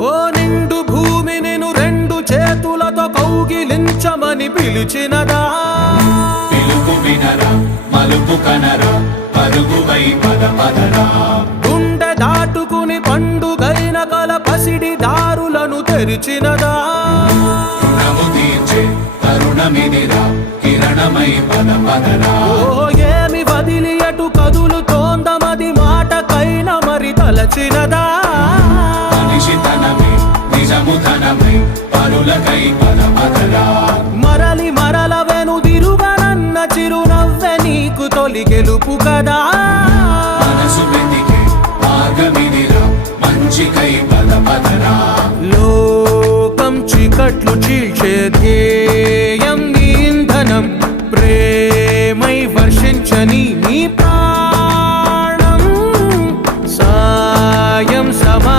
ఓ నిండు భూమి నిన్ను రెండు చేతులతో కౌగిలించమని పిలిచినదా? పిలుపు వినరా, మలుపు కనరా, పరుగువై పద పదరా. గుండె దాటుకుని పండుగైన కల పసిడి దారులను తెరిచినదా? రుణము తీర్చే తరుణమిదిరా, కిరణమై పద పదరా. ఓ ఏమి వదిలి అటు కదులుతోందమది మాటకైన మరి తలచినదా? మనిషితనమే నిజముతనమై పరులకై పద పదరా. మరలి మరల వెనుదిరుగనన్న చిరునవ్వె నీకు తొలి గెలుపు కదా? మనసు వెతికే మార్గమిదిరా, మంచికై పద పదరా. లోకం చీకట్లు చీల్చే